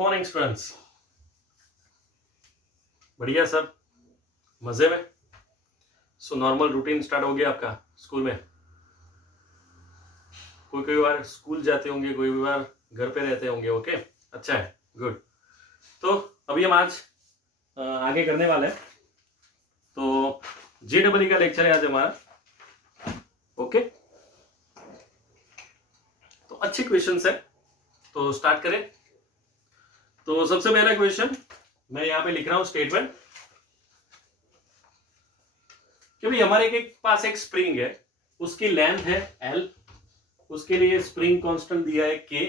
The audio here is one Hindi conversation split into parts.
Morning students. बढ़िया सब मजे में। सो नॉर्मल रूटीन स्टार्ट हो गया आपका स्कूल में। कोई बार स्कूल जाते होंगे, कोई बार घर पे रहते होंगे। ओके, अच्छा है, गुड। तो अभी हम आज आगे करने वाले हैं। तो JEE का लेक्चर है आज हमारा। ओके, तो अच्छी क्वेश्चंस है, तो स्टार्ट करें। तो सबसे पहला क्वेश्चन मैं यहाँ पे लिख रहा हूं स्टेटमेंट कि भाई हमारे के पास एक स्प्रिंग है, उसकी लेंथ है L, उसके लिए स्प्रिंग कांस्टेंट दिया है K।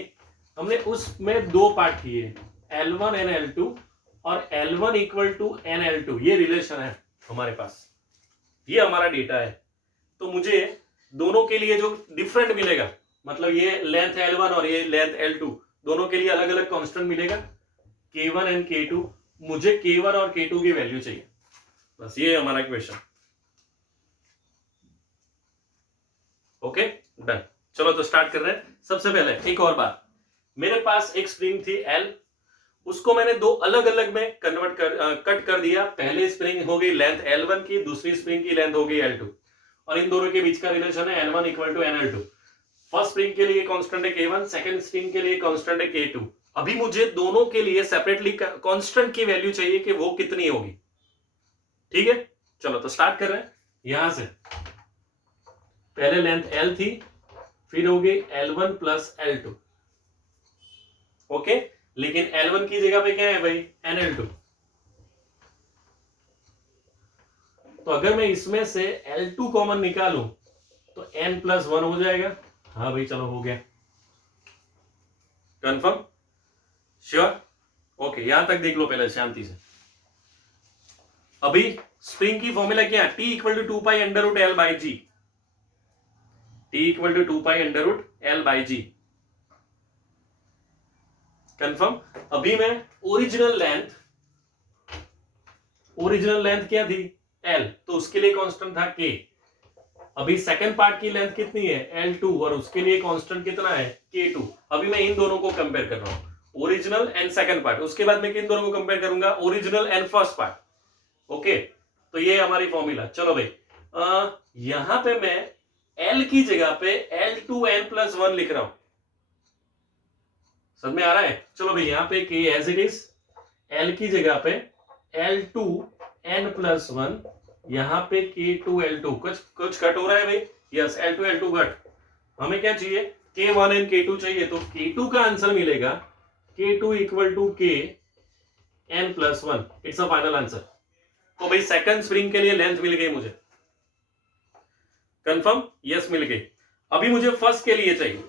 हमने उसमें दो पार्ट किए, L1 एंड L2, और L1 इक्वल टू NL2, ये रिलेशन है हमारे पास, ये हमारा डेटा है। तो मुझे दोनों के लिए जो डिफरेंट मिलेगा, मतलब ये लेंथ L1 और ये लेंथ L2, दोनों के लिए अलग अलग कांस्टेंट मिलेगा, K1 एंड K2। मुझे K1 और K2 की वैल्यू चाहिए, बस ये हमारा क्वेश्चन। Okay, done. चलो तो स्टार्ट कर रहे हैं। सबसे पहले एक और बात, मेरे पास एक स्प्रिंग थी L, उसको मैंने दो अलग अलग में कट कर दिया। पहले स्प्रिंग हो गई लेंथ L1 की, दूसरी स्प्रिंग की लेंथ हो गई L2, और इन दोनों के बीच का रिलेशन है N1 equal to NL2। First spring के लिए कांस्टेंट है K1, सेकंड स्प्रिंग के लिए कांस्टेंट है K2। अभी मुझे दोनों के लिए सेपरेटली कांस्टेंट की वैल्यू चाहिए कि वो कितनी होगी। ठीक है, चलो तो स्टार्ट कर रहे हैं। यहां से पहले लेंथ L थी, फिर हो गई L1 प्लस L2। ओके, लेकिन L1 की जगह पे क्या है भाई, NL2। तो अगर मैं इसमें से L2 कॉमन निकालूं तो N+1 हो जाएगा। हाँ भाई, चलो हो गया, कंफर्म, श्योर। ओके, यहां तक देख लो पहले शांति से। अभी स्प्रिंग की फॉर्मूला क्या है, T equal to 2 pi under root L by g. T equal to 2 pi under root L by g, confirm. अभी मैं ओरिजिनल लेंथ क्या थी, L, तो उसके लिए कांस्टेंट था K। अभी सेकंड पार्ट की लेंथ कितनी है, L2, और उसके लिए कांस्टेंट कितना है, K2। अभी मैं इन दोनों को कंपेयर कर रहा हूं, ओरिजिनल एंड सेकंड पार्ट। उसके बाद मैं किन दोनों को कंपेयर करूंगा, original and first part. Okay, तो ये हमारी फॉर्मूला। चलो भाई, यहां पे मैं L की जगह पे L2n+1 लिख रहा हूं। समझ में आ रहा है? चलो भाई, यहां पे K as it is, L की जगह पे L2n+1, यहां पे K2L2। कुछ कट हो रहा है भाई? Yes, L2L2 cut. हमें क्या चाहिए, K1 एंड K2 चाहिए। तो K2 का आंसर मिलेगा K2 equal to Kn+1। It's a final answer. तो भाई सेकंड स्प्रिंग के लिए लेंथ मिल गई मुझे, कंफर्म, यस मिल गई। अभी मुझे फर्स्ट के लिए चाहिए।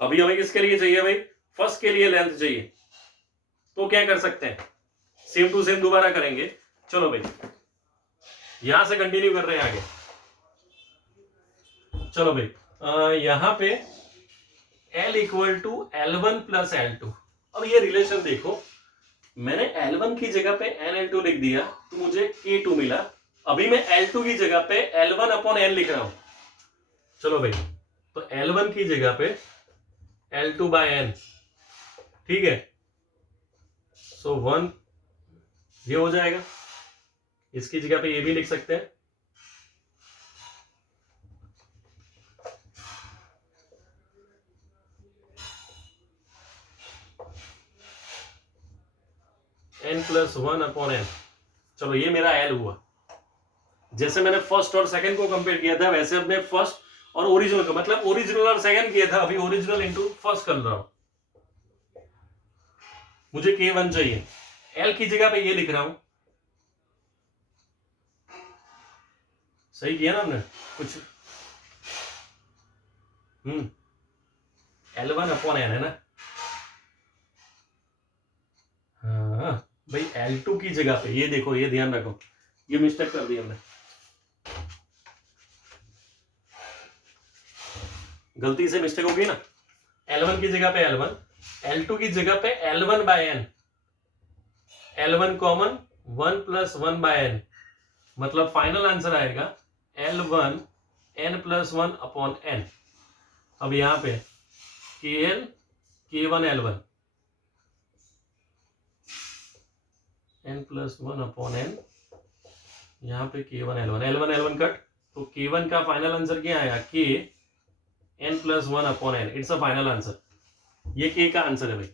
अभी हमें किसके लिए चाहिए भाई, फर्स्ट के लिए लेंथ चाहिए। तो क्या कर सकते हैं, सेम टू सेम दोबारा करेंगे। चलो भाई, यहां से कंटिन्यू कर रहे हैं आगे। चलो भाई, यहां पे L equal to L1 plus L2। अब ये रिलेशन देखो, मैंने L1 की जगह पे NL2 लिख दिया तो मुझे K2 मिला। अभी मैं L2 की जगह पे L1 अपॉन N लिख रहा हूं। चलो भाई, तो L1 की जगह पे L2 बाय N, ठीक है। सो 1 ये हो जाएगा। इसकी जगह पे ये भी लिख सकते हैं, N+1 अपॉन N। चलो, ये मेरा L हुआ। जैसे मैंने फर्स्ट और सेकंड को कंपेयर किया था, वैसे अब मैं फर्स्ट और ओरिजिनल का, मतलब ओरिजिनल और सेकंड किया था, अभी ओरिजिनल इंटू फर्स्ट कर रहा हूं। मुझे K1 चाहिए, L की जगह पे ये लिख रहा हूं। सही किया ना हमने कुछ? L1 अपॉन N है ना। हाँ भाई, L2 की जगह पे ये देखो, ये ध्यान रखो, ये मिस्टेक कर दी हमने, गलती से मिस्टेक हो गई ना। L1 की जगह पे L1, L2 की जगह पे L1 by N, L1 common 1+1 by N, मतलब फाइनल आंसर आएगा L1 N+1 अपॉन N। अब यहां पे KN K1 L1, n+1/n, यहाँ पे k1 L1 कट, तो k1 का फाइनल आंसर क्या आया, k n+1/n, it's a final answer. ये k का आंसर है भाई,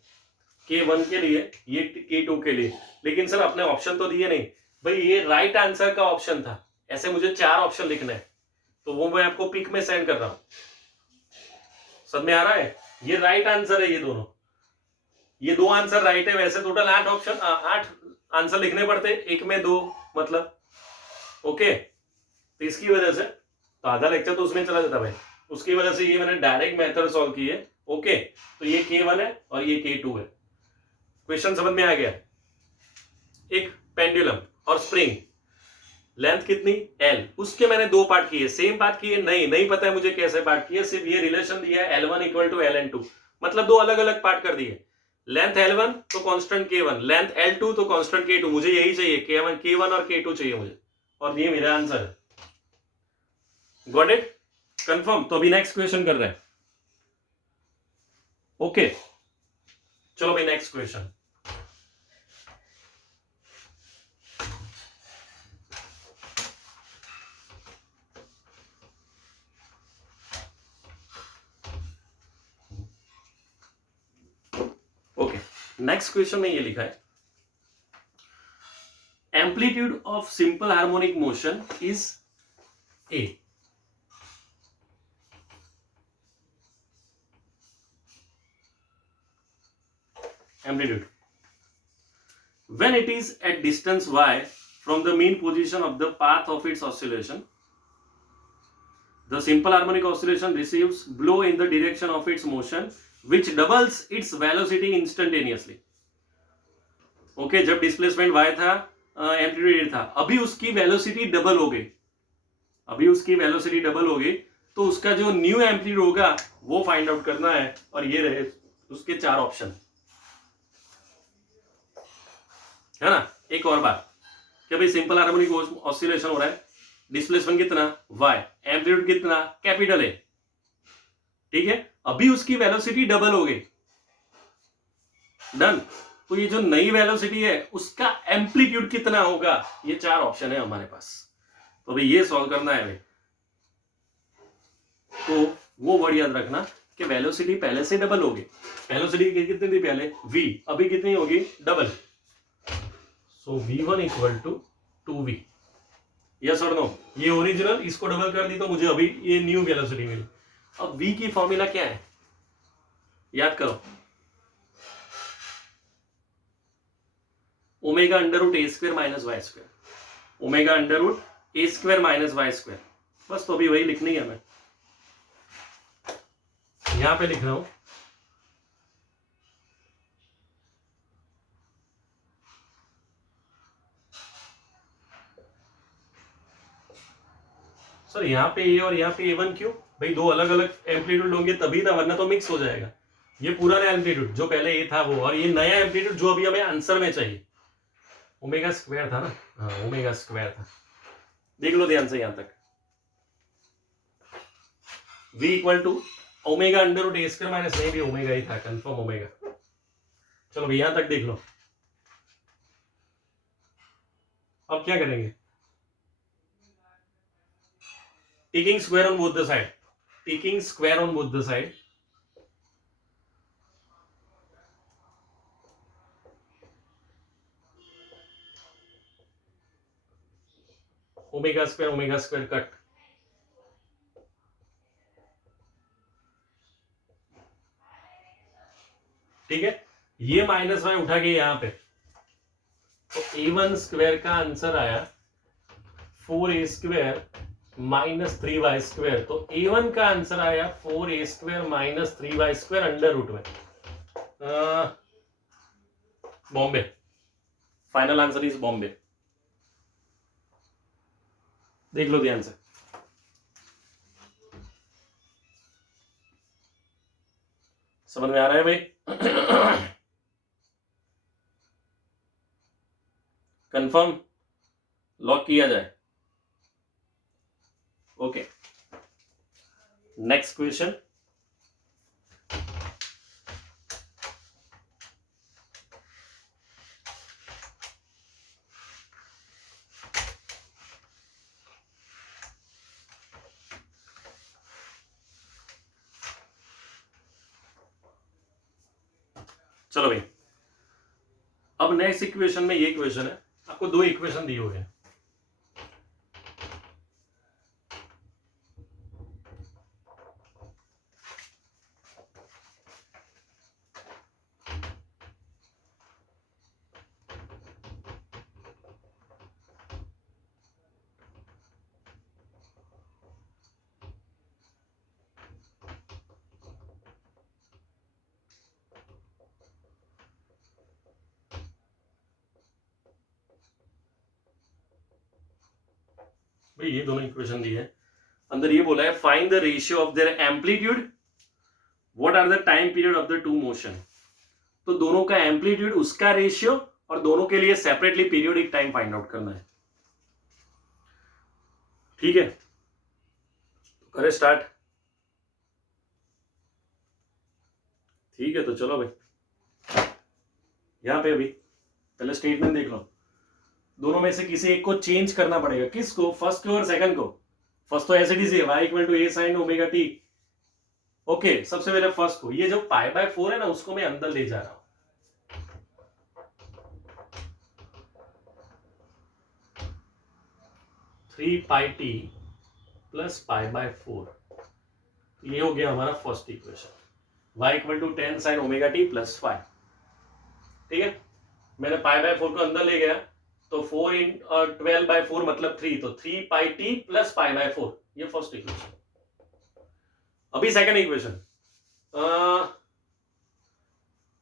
k1 के लिए, ये k2 के लिए। लेकिन सर अपने ऑप्शन तो दिए नहीं भाई, ये राइट आंसर का ऑप्शन था, ऐसे मुझे 4 ऑप्शन लिखने हैं, तो वो मैं आपको पिक में सेंड कर रहा हूं। सब में आ रहा है, ये राइट आंसर है, ये दोनों, ये 2 आंसर राइट है। वैसे टोटल 8 ऑप्शन, 8 आंसर लिखने पड़ते, एक में 2 मतलब, ओके। तो इसकी वजह से तो आधा लेक्चर तो उसमें चला जाता भाई, उसकी वजह से ये मैंने डायरेक्ट मेथड सॉल्व की है, ओके। तो ये k1 है और ये k2 है। क्वेश्चन समझ में आ गया। एक पेंडुलम और स्प्रिंग, लेंथ कितनी L, उसके मैंने 2 पार्ट किए, सेम पार्ट किए नहीं पता है मुझे कैसे पार्ट किए, सिर्फ ये रिलेशन दिया है L1 = Ln2, मतलब 2 अलग अलग पार्ट कर दिए। लेंथ L1 तो कांस्टेंट k1, लेंथ L2 तो कांस्टेंट k2, मुझे यही चाहिए, k1 और k2 चाहिए मुझे, और ये मेरा आंसर है। Got it, confirm. तो अभी नेक्स्ट क्वेश्चन कर रहे हैं, ओके। चलो भाई next question. Okay, next question में ये लिखा है, amplitude of simple harmonic motion is A। Amplitude when it is at distance y from the mean position of the path of its oscillation, the simple harmonic oscillation receives blow in the direction of its motion which doubles its velocity instantaneously। Okay, जब डिस्प्लेसमेंट y था, एम्पलीट्यूड था, अभी उसकी वेलोसिटी डबल हो गई, तो उसका जो न्यू एम्पलीट्यूड होगा वो फाइंड आउट करना है, और ये रहे उसके 4 ऑप्शन, है ना। एक और बात कि भाई सिंपल हार्मोनिक ऑसिलेशन हो रहा है, डिस्प्लेसमेंट कितना y, एम्पलीट्यूड कितना कैपिटल A, ठीक है। अभी उसकी वेलोसिटी डबल हो गई, डन। तो ये जो नई वेलोसिटी है उसका एम्पलीट्यूड कितना होगा, ये 4 ऑप्शन है हमारे पास, तो भाई ये सॉल्व करना है भाई। तो वो वर्ड याद रखना कि वेलोसिटी पहले से डबल होगी, वेलोसिटी कितनी थी पहले v, अभी कितनी होगी डबल, सो v1 = 2v, यस और नो। ये ओरिजिनल, इसको डबल कर दी तो मुझे अभी ये न्यू वेलोसिटी मिली। अब v की फॉर्मूला क्या है, याद करो, omega √a² - y², omega √a² - y², बस। तो अभी वही लिखनी है, मैं यहां पे लिख रहा हूं, सर यहाँ पे ए और यहाँ पे A1 क्यों भाई, 2 अलग अलग एम्पलीट्यूड होंगे तभी ना, वरना तो मिक्स हो जाएगा। ये पुराना एम्पलीट्यूड जो पहले ए था वो, और ये नया एम्पलीट्यूड जो अभी हमें आंसर में चाहिए, ओमेगा² था ना, हाँ ओमेगा² था। देख लो ध्यान से यहां तक, v = ओमेगा √a² - नहीं, भी ओमेगा ही था, कंफर्म ओमेगा। चलो भाई यहां तक देख लो। अब क्या करेंगे, taking square on both the side, omega cut, ठीक है। ये -y उठा के यहां पे, तो a1² का आंसर आया 4a² - 3y², तो a1 का आंसर आया 4a² - 3y² अंडर रूट में, Bombay. Final answer is Bombay, देख लो ध्यान से। समझ में आ रहा है भाई, कंफर्म, लॉक किया जाए, ओके। नेक्स्ट क्वेश्चन, चलो भाई, अब नेक्स्ट इक्वेशन में ये इक्वेशन है, आपको दो इक्वेशन दिए हुए हैं। भाई ये दोनों इक्वेशन दी है, अंदर ये बोला है find the ratio of their amplitude, what are the time period of the two motion. तो दोनों का एम्पलीट्यूड, उसका रेशियो, और दोनों के लिए separately periodic time find out करना है। ठीक है, तो करें स्टार्ट। ठीक है, तो चलो भाई, यहां पे अभी पहले स्टेटमेंट देख लो, दोनों में से किसी एक को चेंज करना पड़ेगा। किसको? फर्स्ट को और सेकंड को। फर्स्ट तो ऐसे ही y equal to A sine omega t. Okay, सबसे पहले फर्स्ट को, ये जो पाई बाय 4 है ना, उसको मैं अंदर ले जा रहा हूं। Three pi t plus pi by 4, ये हो गया हमारा first equation. y equal to 10 sine omega t plus 5। ठीक है, मैंने पाई बाय 4 को अंदर ले गया, तो 4 इन 12 बाय 4 मतलब 3, तो 3 pi t plus pi by 4, ये फर्स्ट इक्वेशन। अभी सेकंड इक्वेशन,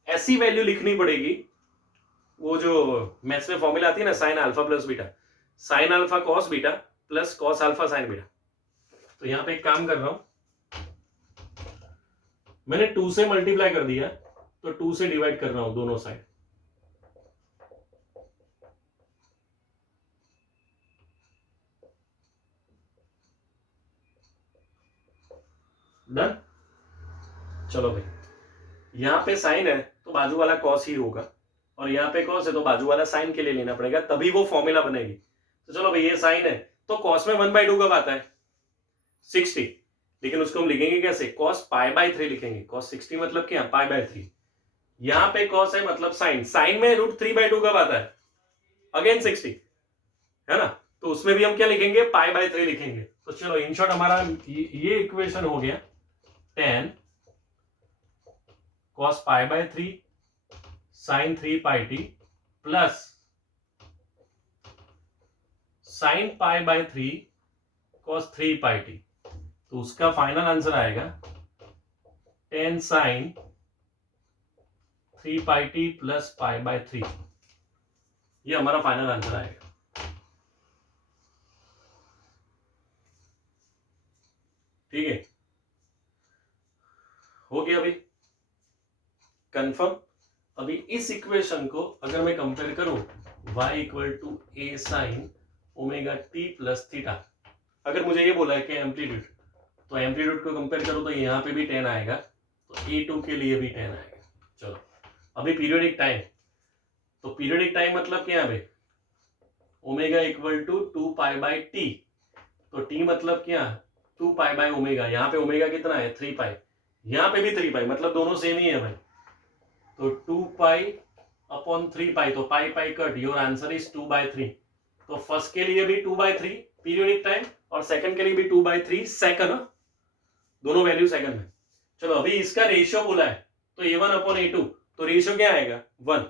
ऐसी वैल्यू लिखनी पड़ेगी, वो जो मैथ्स में फॉर्मूला आती है ना, sine alpha plus beta, sine alpha cos beta plus cos alpha sign beta. तो यहां पे एक काम कर रहा हूं, मैंने 2 से मल्टीप्लाई कर दिया, तो 2 से डिवाइड कर रहा हूं दोनों साइड। डन। चलो भाई, यहां पे साइन है तो बाजू वाला कॉस ही होगा, और यहां पे कॉस है तो बाजू वाला साइन के लिए लेना पड़ेगा, तभी वो फॉर्मूला बनेगी। तो चलो भाई, ये साइन है तो कॉस में 1/2 कब आता है? 60। लेकिन उसको हम लिखेंगे कैसे? कॉस पाई बाय 3 लिखेंगे। कॉस 60 मतलब क्या? पाई बाय 3। यहां पे कॉस है मतलब साइन, साइन में √3/2 कब आता है? अगेन 60, है ना? तो उसमें भी हम क्या लिखेंगे? पाई बाय 3 लिखेंगे। तो चलो, इन शॉर्ट हमारा ये इक्वेशन हो गया 10 cos pi by 3 sine 3 pi t plus sine pi by 3 cos 3 pi t. तो उसका फाइनल आंसर आएगा 10 sine 3 pi t plus pi by 3। ये हमारा फाइनल आंसर आएगा। ठीक है, हो गया अभी कंफर्म। अभी इस इक्वेशन को अगर मैं कंपेयर करूं, y equal to A sine omega t plus theta, अगर मुझे ये बोला है कि एम्पलीट्यूड, तो एम्पलीट्यूड को कंपेयर करो तो यहाँ पे भी 10 आएगा, तो A2 के लिए भी 10 आएगा। चलो, अभी पीरियोडिक टाइम, तो पीरियोडिक टाइम मतलब क्या है? Omega equal to 2 pi by t, तो टी मतलब क्या? 2 पाई बाय ओमेगा। यहाँ पे ओमेगा कितना है? 3 पाई, यहाँ पे भी 3 पाई, मतलब दोनों सेम ही है भाई। तो 2 पाई अपॉन 3 पाई, तो pi pi cut, your answer is 2/3। तो फर्स्ट के लिए भी 2/3 पीरियोडिक टाइम, और सेकंड के लिए भी 2/3 सेकंड, दोनों वैल्यू सेकंड में। चलो, अभी इसका रेशियो बोला है, तो A1 अपॉन A2, तो रेशियो क्या आएगा? 1।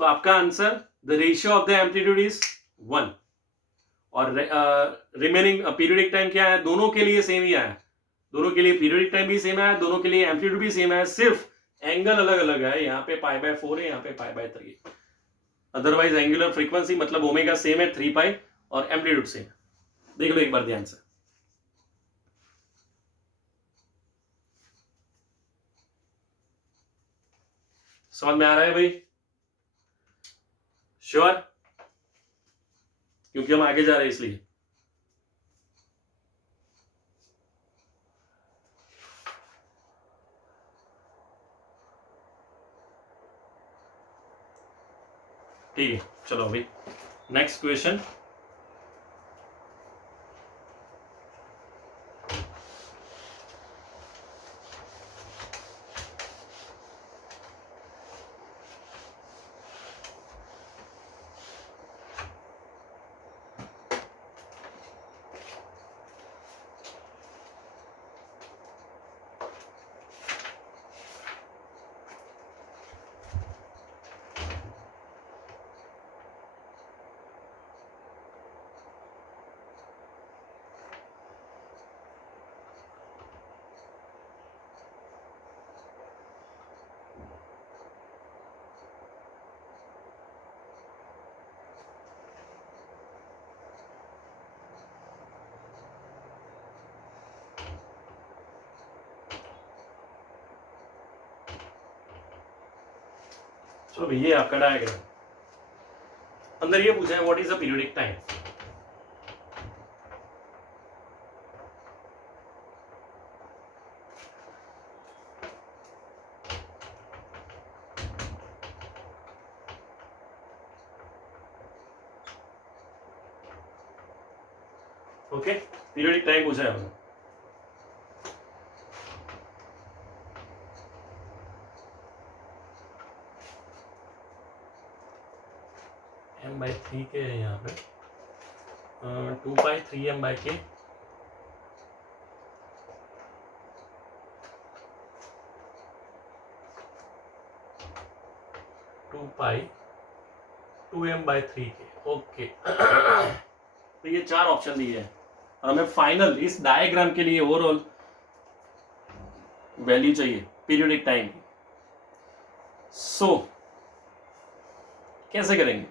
तो आपका answer, the ratio of the amplitude is 1। और रिमेनिंग पीरियोडिक टाइम क्या है? दोनों के लिए सेम ही आया, दोनों के लिए पीरियोडिक टाइम भी सेम है, दोनों के लिए एम्पलीट्यूड भी सेम है, सिर्फ एंगल अलग अलग है। यहाँ पे पाई बाय 4 है, यहाँ पे पाई बाय 3 है। अदरवाइज एंगुलर फ्रीक्वेंसी मतलब ओमेगा सेम है 3 पाई, और एम्पलीट्यूड सेम है। देख लो एक बार ध्यान से। समझ में आ रहा है भाई? श्योर? क्योंकि हम आगे जा रहे हैं इसलिए। ठीक है, चलो भाई नेक्स्ट क्वेश्चन। चलो ये आपका डायग्राम। अंदर ये पूछा है what is the periodic time. Okay, periodic time पूछा है हमने। m/3 के है यहाँ पे 2π3m/k 2π2m/3 के। ओके तो ये 4 ऑप्शन दिए हैं और हमें फाइनल इस डायग्राम के लिए ओवरऑल वैल्यू चाहिए पीरियोडिक टाइम की। सो कैसे करेंगे?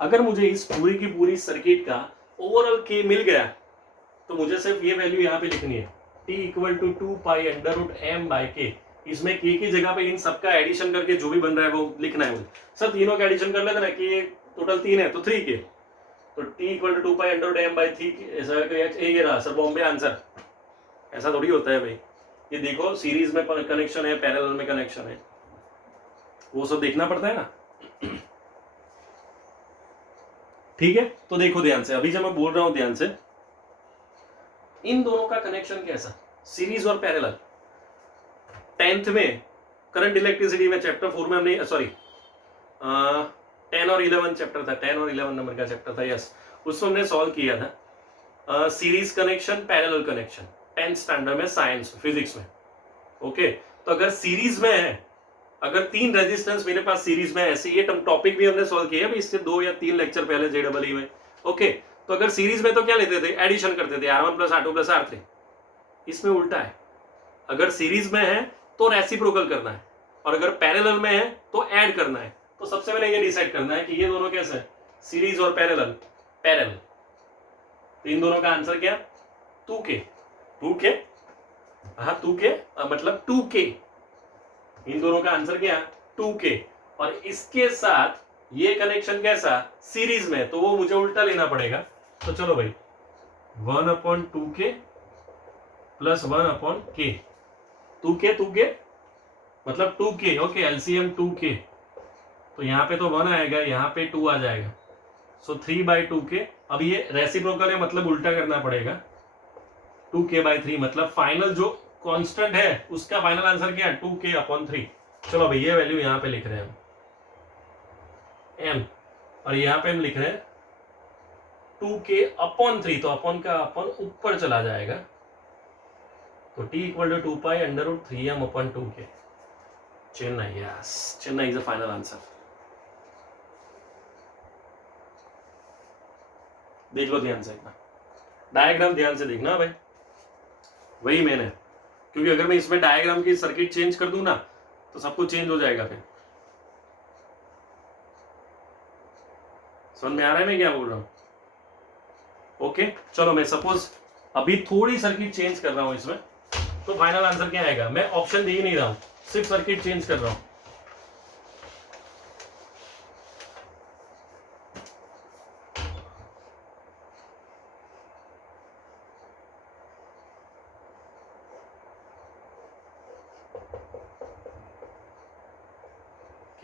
अगर मुझे इस पूरी की पूरी सर्किट का ओवरऑल के मिल गया तो मुझे सिर्फ ये वैल्यू यहां पे लिखनी है, t इक्वल टू 2π√m/k। इसमें k की जगह पे इन सबका एडिशन करके जो भी बन रहा है वो लिखना है मुझे। सर तीनों का एडिशन कर लेते ना कि ये टोटल 3 है तो 3k, तो t इक्वल टू 2π√m/3 ऐसा ये रहा सर बॉम्बे आंसर। ऐसा थोड़ी होता है भाई, ये देखो सीरीज में कनेक्शन है, पैरेलल में कनेक्शन है, वो सब देखना पड़ता है ना। ठीक है, तो देखो ध्यान से, अभी जब मैं बोल रहा हूं ध्यान से, इन दोनों का कनेक्शन कैसा, सीरीज और पैरेलल। 10th में करंट इलेक्ट्रिसिटी में चैप्टर 4 में हमने, सॉरी 10 और 11 चैप्टर था, 10 और 11 नंबर का चैप्टर था, यस, उसको हमने सॉल्व किया था series connection parallel connection 10th standard में साइंस फिजिक्स में। ओके, तो अगर सीरीज में है, अगर 3 रेजिस्टेंस मेरे पास सीरीज में है, ऐसे ये टॉपिक भी हमने सॉल्व किया है इससे 2 या 3 लेक्चर पहले JEE में। ओके, तो अगर सीरीज में तो क्या लेते थे, एडिशन करते थे R1 + R2 + R3। इसमें उल्टा है, अगर सीरीज में है तो रेसिप्रोकल करना है और अगर पैरेलल में है तो ऐड करना है। तो सबसे पहले ये डिसाइड करना है कि ये दोनों कैसे है, सीरीज और पैरेलल। पैरेलल, तो इन दोनों का आंसर क्या, 2k। 2k, हाँ 2k मतलब 2k, इन दोनों का आंसर क्या, 2k। और इसके साथ ये कनेक्शन कैसा, सीरीज में, तो वो मुझे उल्टा लेना पड़ेगा। तो चलो भाई 1/2k + 1/k, 2k मतलब 2k। ओके, एलसीएम 2k, तो यहाँ पे तो 1 आएगा, यहाँ पे 2 आ जाएगा, सो 3/2k। अब ये रेसिप्रोकल है मतलब उल्टा करना पड़ेगा, 2k/3 मतलब फाइनल जो कांस्टेंट है उसका फाइनल आंसर क्या है, 2k/3। चलो भाई ये वैल्यू यहाँ पे लिख रहे हैं हम m, और यहाँ पे हम लिख रहे हैं 2k/3, तो अपन का अपन ऊपर चला जाएगा, तो t equal to 2π√3m/2k। Chennai, yes, Chennai is the final answer. देख लो ध्यान से, इतना डायग्राम ध्यान से देखना भाई, वही मेन है, क्योंकि अगर मैं इसमें डायग्राम की सर्किट चेंज कर दूं ना तो सब कुछ चेंज हो जाएगा। फिर समझ में आ रहा है मैं क्या बोल रहा हूं? ओके, चलो मैं सपोज अभी थोड़ी सर्किट चेंज कर रहा हूं इसमें, तो फाइनल आंसर क्या आएगा। मैं ऑप्शन दे ही नहीं रहा हूं, सिर्फ सर्किट चेंज कर रहा हूं।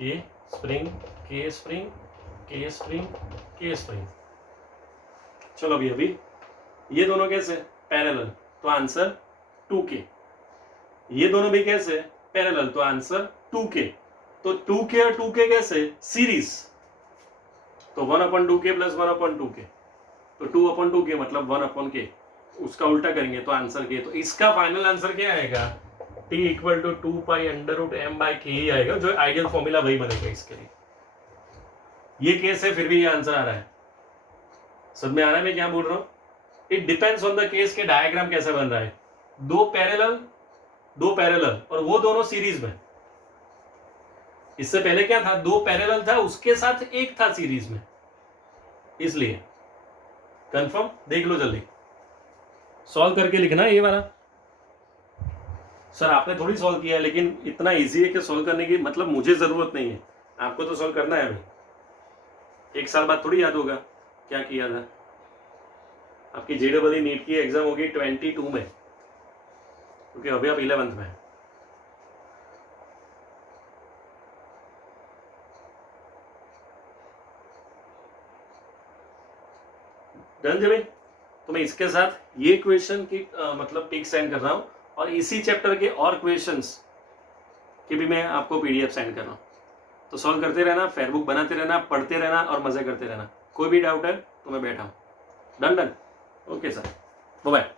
के स्प्रिंग, के स्प्रिंग, के स्प्रिंग, के स्प्रिंग। चलो अभी ये दोनों कैसे, पैरेलल, तो आंसर 2k। ये दोनों भी कैसे, पैरेलल, तो आंसर 2k। तो 2k और 2k कैसे, सीरीज, तो 1/2k + 1/2k, तो 2/2k मतलब 1/k, उसका उल्टा करेंगे तो आंसर k। तो इसका फाइनल आंसर क्या आएगा, t इक्वल टू 2π√m/k ही आएगा, जो आइडियल फॉर्मूला वही बनेगा इसके लिए। ये केस है, फिर भी ये आंसर आ रहा है। समझ में आ रहा है मैं क्या बोल रहा हूं? It depends on the case के डायग्राम कैसे बन रहा है। दो पैरेलल और वो दोनों सीरीज में। इससे पहले क्या था, 2 पैरेलल था, उसके साथ एक था सीरीज में, इसलिए कंफर्म। देख लो जल्दी, सॉल्व करके लिखना ये वाला। सर आपने थोड़ी सॉल्व किया है, लेकिन इतना इजी है कि सॉल्व करने की मतलब मुझे जरूरत नहीं है, आपको तो सॉल्व करना है अभी। 1 साल बाद थोड़ी याद होगा क्या किया था। आपकी JEE नीट की एग्जाम होगी 22 में, क्योंकि अभी आप 11th में। डन जमीन। तो मैं इसके साथ ये क्वेश्चन की मतलब पिक सेंड कर रहा हूं, और इसी चैप्टर के और क्वेश्चंस की भी मैं आपको PDF सेंड कर रहा हूं। तो सॉल्व करते रहना, फेयरबुक बनाते रहना, पढ़ते रहना और मजे करते रहना। कोई भी डाउट है तो मैं बैठा हूं। Done done. Okay sir, bye bye.